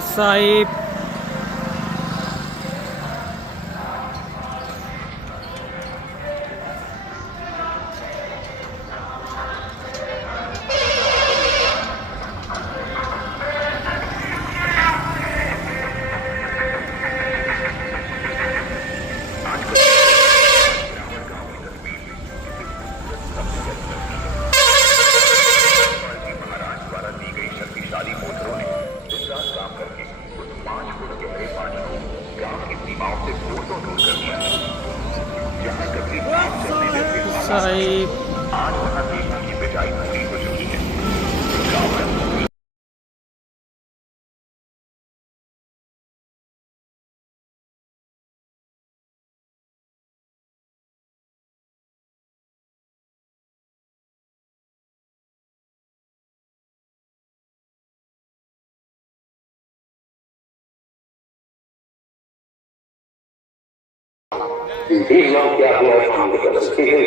साहिब साहिब देख लो क्या अपना काम कर सकते हैं।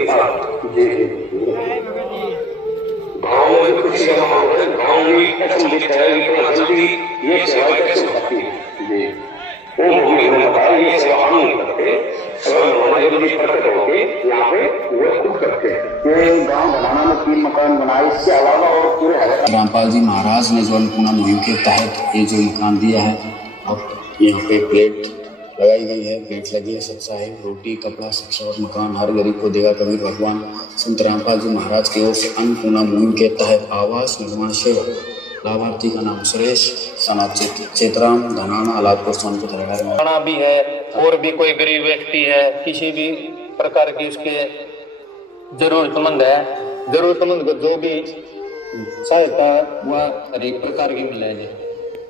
गाँव में खुशी का माहौल है, गाँव में ऐसा दिखाया इतना जल्दी ये सेवा कैसे होती है। वो हमें बताया ये सेवा हम नहीं करते, हमारे जल्दी प्रकट होके यहाँ पे वो खुद करते हैं। ये गाँव बनाना में 3 मकान बनाए, इसके अलावा और पूरे रामपाल जी महाराज ने जो अन्नपूर्णा मुहिम के तहत ये जो मकान दिया है, अब यहाँ पे प्लेट लगाई गई है, प्लेट लगी है। सच्चा है, रोटी कपड़ा शिक्षा और मकान हर गरीब को देगा कबीर भगवान। संत रामपाल जी महाराज की ओर से अन्नपूर्णा मुहिम के तहत आवास निर्माण सेवा। लाभार्थी का नाम सुरेश, सनाब चेतराम, धनाना, अलादपुर, सोनपुर खाना भी है। और भी कोई गरीब व्यक्ति है, किसी भी प्रकार की उसके जरूरतमंद है, जरूरतमंद को जो भी सहायता वह हर एक प्रकार की मिलेगी,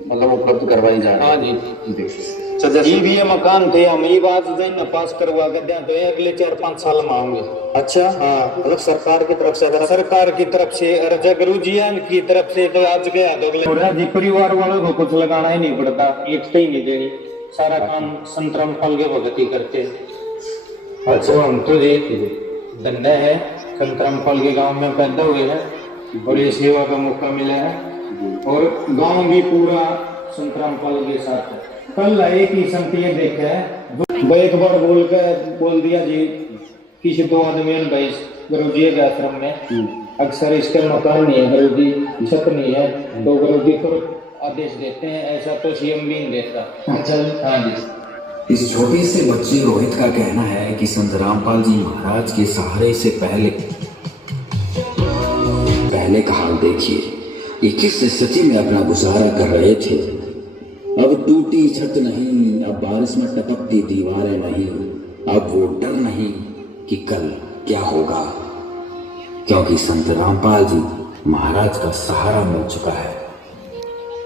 मतलब उपलब्ध करवाई जाए। हाँ जी। ये मकान थे, हम ये बात न पास करवा कर दें तो अगले 4-5 साल में आऊंगे। अच्छा, हाँ, मतलब सरकार की तरफ से, अगर सरकार की तरफ से और गुरु जी की तरफ से तो आज गया तो अगले जी परिवार वालों को कुछ लगाना ही नहीं पड़ता, एक ही नहीं देनी, सारा काम संत रामपाल के भगत ही करते हैं। अच्छा, हम तो जी धन्य है, संत रामपाल के गाँव में पैदा हुए हैं और ये सेवा का मौका मिला है और गाँव भी पूरा संत रामपाल के साथ है। कल एक ही संतीय देखा है, एक बार बोल दिया जी किसी 2 आदमी भाई गुरु जी के आश्रम में अक्सर इसका मकान नहीं है, गुरु जी छत नहीं है, तो गुरु जी को आदेश देते हैं, ऐसा तो सीएम भी नहीं देता। अच्छा, हाँ जी। इस छोटे से बच्चे रोहित का कहना है कि संत रामपाल जी महाराज के सहारे से पहले का हाल देखिए, ये किस स्थिति में अपना गुजारा कर रहे थे। अब टूटी छत नहीं, अब बारिश में टपकती दीवारें नहीं, अब वो डर नहीं कि कल क्या होगा, क्योंकि संत रामपाल जी महाराज का सहारा मिल चुका है।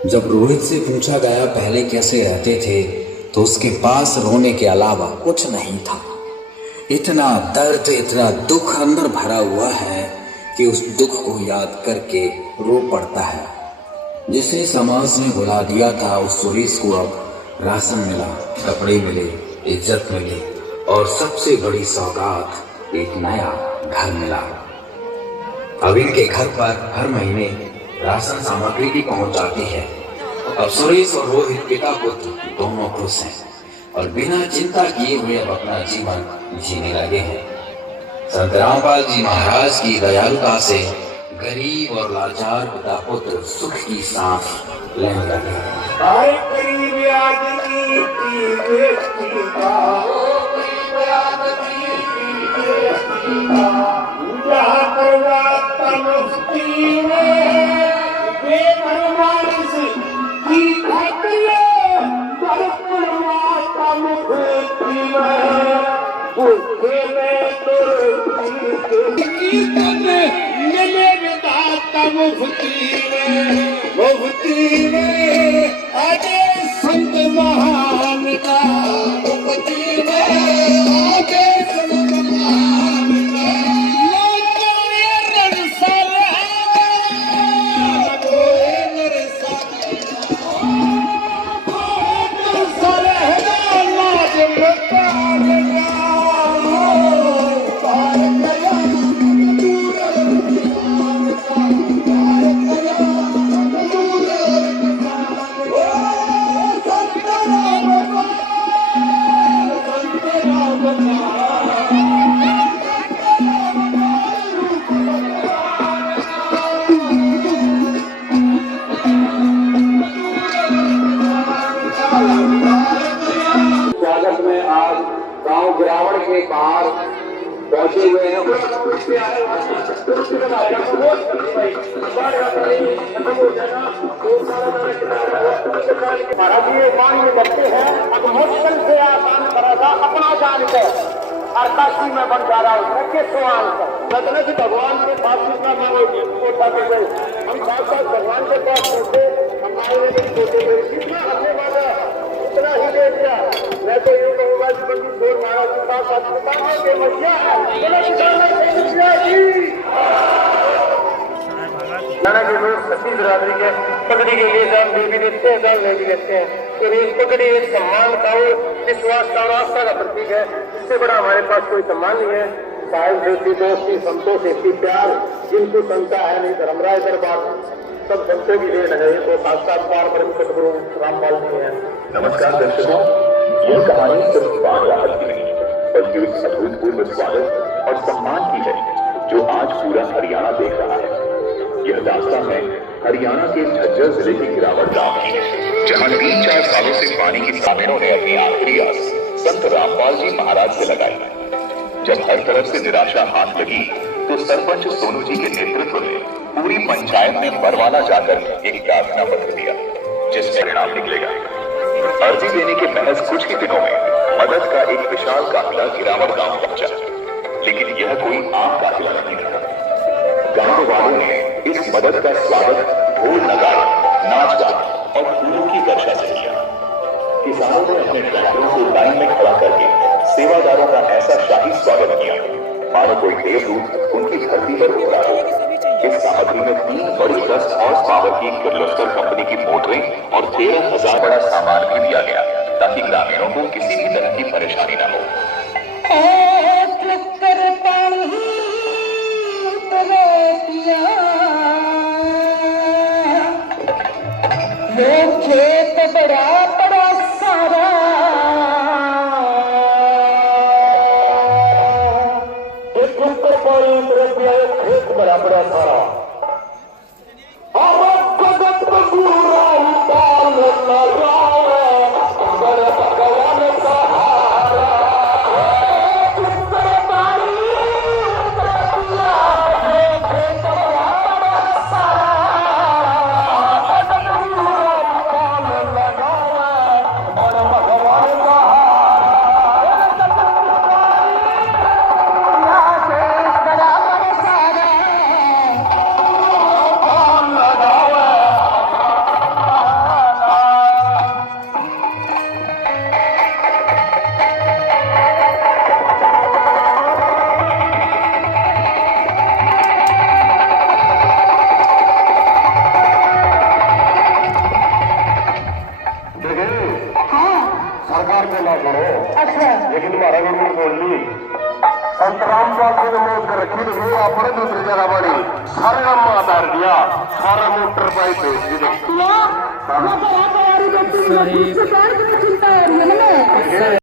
जब रोहित से पूछा गया पहले कैसे रहते थे, तो उसके पास रोने के अलावा कुछ नहीं था। इतना दर्द, इतना दुख अंदर भरा हुआ है कि उस दुख को याद करके रो पड़ता है। जिसे समाज ने भुला दिया था, उस सुरेश को अब राशन मिला, कपड़े मिले, इज्जत मिली और सबसे बड़ी सौगात एक नया घर मिला। अब इनके घर पर हर महीने राशन सामग्री भी पहुंच जाती है। अब सुरेश और रोहित पिता पुत्र दोनों खुश हैं और बिना चिंता किए हुए अब अपना जीवन जीने लगे हैं। संत रामपाल जी महाराज की दयालुता से गरीब और लाचार पिता पुत्र सुख की सांस लेने लगे। मुफ्ती में आगे संत महान का, मुफ्ती में आगे संत महान का, अब गिरावट के पार पहुंचे हुए हैं। पानी में बचते हैं अब मुश्किल से आसान करा था अपना जान कर और काशी में बन जा रहा हूँ के सवाल का कि भगवान के पास इतना मांगोगे उठाते गए हम साथ साथ भगवान के पास पहुंचे हमारे नहीं सोते गए जितना हमने मांगा उतना ही दे दिया। मैं तो यूँ कहूँगा कि बंदी जोर मारा के पास अस्पताल के मजिया है के लोग सती बिरादरी के पगड़ी के लिए जान दे भी देते हैं जान ले भी लेते हैं। तो इस पगड़ी एक सम्मान का और विश्वास का और आस्था का प्रतीक है। इससे बड़ा हमारे पास कोई सम्मान नहीं है। साहिब जैसी दोस्ती संतोष ऐसी प्यार जिनको संता है नहीं धर्मराय दरबार सब संतों की देन है। तो साक्षात पार परम सदगुरु रामपाल जी है। नमस्कार दर्शकों, ये कहानी सिर्फ बाढ़ राहत की नहीं बल्कि उस अभूतपूर्व स्वागत और सम्मान की है जो आज पूरा हरियाणा देख रहा है। यह दास्तान है हरियाणा के झज्जर जिले के गिरावट गांव की, जहां 3-4 सालों से पानी की ग्रामीणों ने अपनी आखिरी आस संत रामपाल जी महाराज से लगाई। जब हर तरफ से निराशा हाथ लगी तो सरपंच सोनू जी के नेतृत्व में पूरी पंचायत ने बरवाला जाकर एक प्रार्थना पत्र दिया जिसमें परिणाम निकलेगा। अर्जी देने के महज कुछ ही दिनों में मदद का एक विशाल काफिला गिरावट गांव पहुंचा, लेकिन यह कोई आम काफिला नहीं था। गांव वालों ने इस मदद का स्वागत ढोल नगाड़े, नाच गान और फूलों की वर्षा से किया। किसानों ने अपने ट्रैक्टरों को लाइन में खड़ा करके सेवादारों का ऐसा शाही स्वागत किया मानो कोई देवदूत उनकी धरती पर उतरा हो। इस सामग्री में 3 बड़ी 10 हॉर्स पावर की किर्लोस्कर कंपनी की मोटरें और 13,000 बड़ा सामान भी दिया गया ताकि ग्रामीणों को किसी भी तरह की परेशानी न हो। खेत बड़ा बड़ा सारा एक खेत बड़ा बड़ा सारा सरकार को ना करो। अच्छा लेकिन तुम्हारा गवर्नमेंट बोल ली संत रामपाल जी ने मोट कर रखी तो अपने दूसरी जगह बड़ी सारे काम में आधार दिया सारा मोटर पाइप भेज दी। साहिब